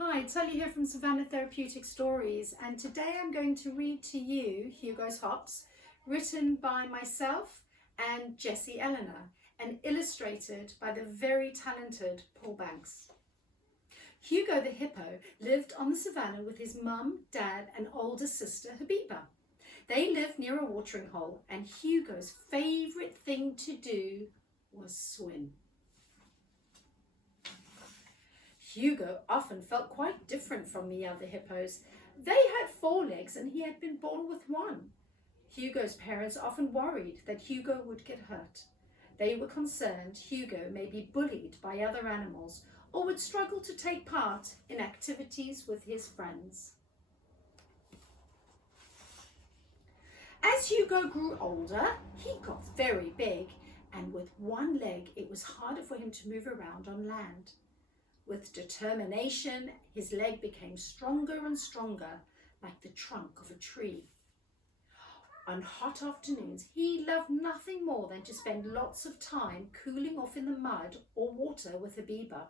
Hi, Talya here from Savanna Therapeutic Stories, and today I'm going to read to you Hugo's Hops, written by myself and Jessie Ellinor, and illustrated by the very talented Paul Banks. Hugo the Hippo lived on the savannah with his mum, dad, and older sister Habiba. They lived near a watering hole, and Hugo's favourite thing to do was swim. Hugo often felt quite different from the other hippos. They had 4 legs and he had been born with 1. Hugo's parents often worried that Hugo would get hurt. They were concerned Hugo may be bullied by other animals or would struggle to take part in activities with his friends. As Hugo grew older, he got very big, and with 1 leg it was harder for him to move around on land. With determination, his leg became stronger and stronger, like the trunk of a tree. On hot afternoons, he loved nothing more than to spend lots of time cooling off in the mud or water with Habiba.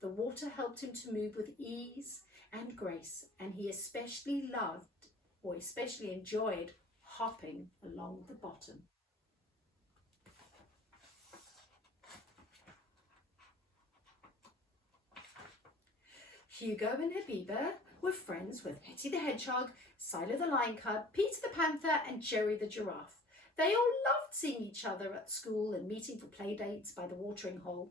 The water helped him to move with ease and grace, and he especially enjoyed hopping along the bottom. Hugo and Habiba were friends with Hetty the Hedgehog, Silo the Lion Cub, Peter the Panther, and Jerry the Giraffe. They all loved seeing each other at school and meeting for play dates by the watering hole.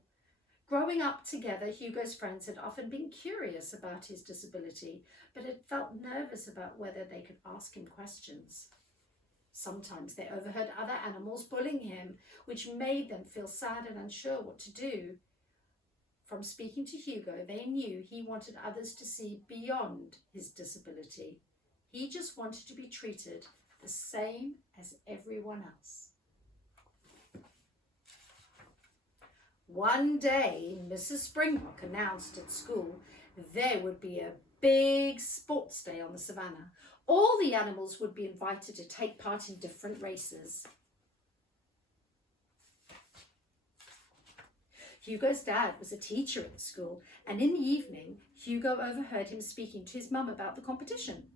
Growing up together, Hugo's friends had often been curious about his disability, but had felt nervous about whether they could ask him questions. Sometimes they overheard other animals bullying him, which made them feel sad and unsure what to do. From speaking to Hugo, they knew he wanted others to see beyond his disability. He just wanted to be treated the same as everyone else. One day, Mrs. Springbok announced at school there would be a big sports day on the savannah. All the animals would be invited to take part in different races. Hugo's dad was a teacher at the school, and in the evening, Hugo overheard him speaking to his mum about the competition.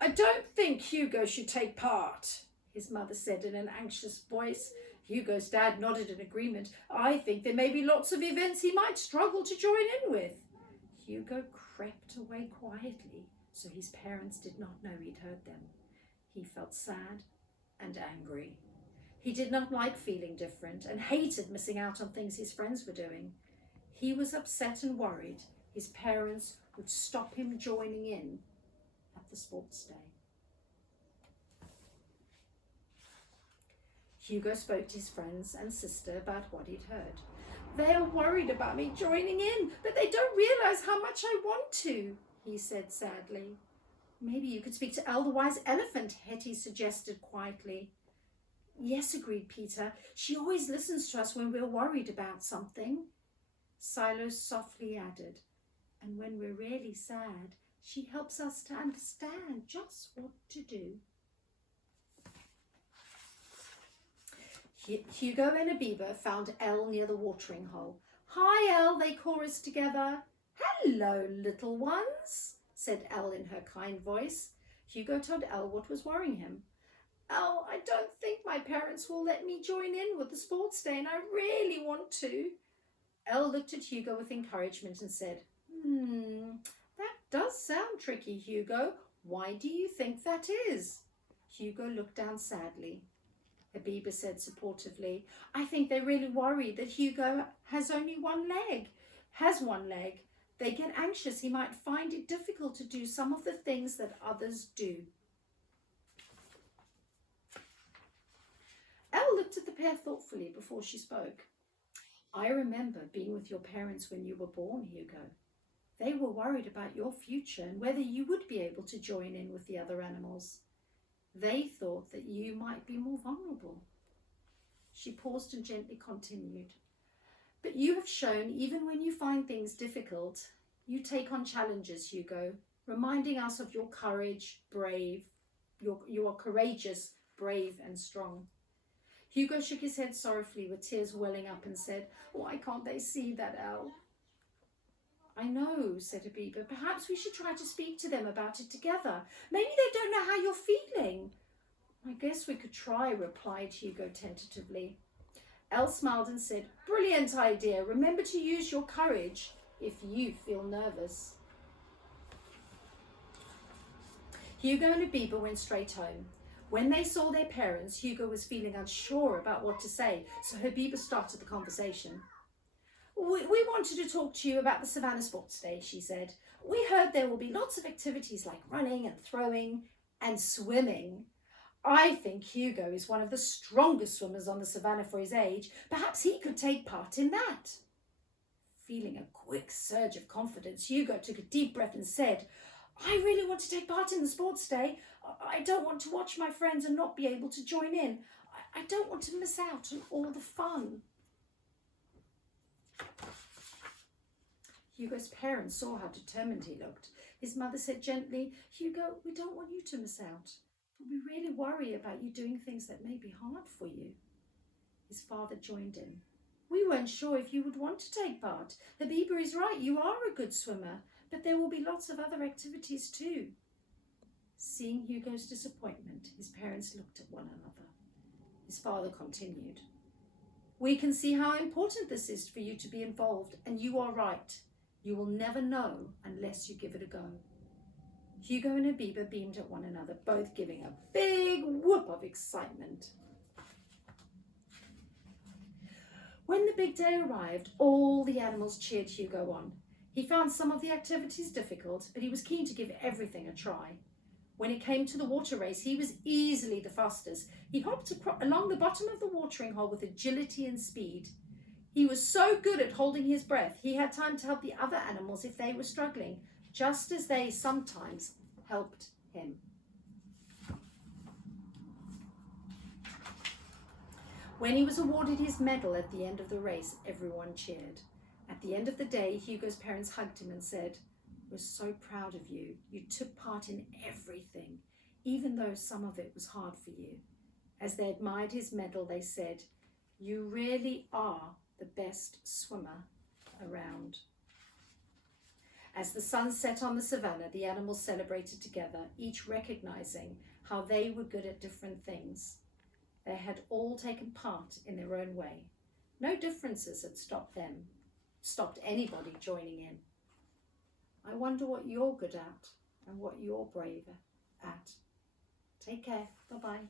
"I don't think Hugo should take part," his mother said in an anxious voice. Hugo's dad nodded in agreement. "I think there may be lots of events he might struggle to join in with." Hugo crept away quietly, so his parents did not know he'd heard them. He felt sad and angry. He did not like feeling different and hated missing out on things his friends were doing. He was upset and worried his parents would stop him joining in at the sports day. Hugo spoke to his friends and sister about what he'd heard. "They are worried about me joining in, but they don't realize how much I want to," he said sadly. "Maybe you could speak to El the Wise Elephant," Hetty suggested quietly. "Yes," agreed Peter. "She always listens to us when we're worried about something." Silo softly added, "And when we're really sad, she helps us to understand just what to do." Hugo and Habiba found Elle near the watering hole. "Hi, Elle," they chorused together. "Hello, little ones," said Elle in her kind voice. Hugo told Elle what was worrying him. "Elle, I don't think my parents will let me join in with the sports day, and I really want to." Elle looked at Hugo with encouragement and said, "That does sound tricky, Hugo. Why do you think that is?" Hugo looked down sadly. Habiba said supportively, "I think they're really worried that Hugo has only 1 leg. They get anxious he might find it difficult to do some of the things that others do." Elle looked at the pair thoughtfully before she spoke. "I remember being with your parents when you were born, Hugo. They were worried about your future and whether you would be able to join in with the other animals. They thought that you might be more vulnerable." She paused and gently continued. "But you have shown even when you find things difficult, you take on challenges, Hugo, reminding us of your courage, you are courageous, brave and strong." Hugo shook his head sorrowfully with tears welling up and said, "Why can't they see that, Elle?" I know, said Habiba. Perhaps we should try to speak to them about it together. Maybe they don't know how you're feeling. I guess we could try, replied Hugo tentatively. Elle smiled and said, brilliant idea. Remember to use your courage if you feel nervous. Hugo and Habiba went straight home. When they saw their parents, Hugo was feeling unsure about what to say, so Habiba started the conversation. We wanted to talk to you about the Savanna Sports Day, she said. We heard there will be lots of activities like running and throwing and swimming. I think Hugo is one of the strongest swimmers on the Savanna for his age. Perhaps he could take part in that. Feeling a quick surge of confidence, Hugo took a deep breath and said, I really want to take part in the sports day. I don't want to watch my friends and not be able to join in. I don't want to miss out on all the fun. Hugo's parents saw how determined he looked. His mother said gently, Hugo, we don't want you to miss out, but we really worry about you doing things that may be hard for you. His father joined in. We weren't sure if you would want to take part. Habiba is right, you are a good swimmer, but there will be lots of other activities too. Seeing Hugo's disappointment, his parents looked at one another. His father continued, we can see how important this is for you to be involved, and you are right. You will never know unless you give it a go. Hugo and Habiba beamed at one another, both giving a big whoop of excitement. When the big day arrived, all the animals cheered Hugo on. He found some of the activities difficult, but he was keen to give everything a try. When it came to the water race, he was easily the fastest. He hopped along the bottom of the watering hole with agility and speed. He was so good at holding his breath, he had time to help the other animals if they were struggling, just as they sometimes helped him. When he was awarded his medal at the end of the race, everyone cheered. At the end of the day, Hugo's parents hugged him and said, we're so proud of you. You took part in everything, even though some of it was hard for you. As they admired his medal, they said, you really are the best swimmer around. As the sun set on the savannah, the animals celebrated together, each recognizing how they were good at different things. They had all taken part in their own way. No differences had stopped anybody joining in. I wonder what you're good at and what you're brave at. Take care. Bye-bye.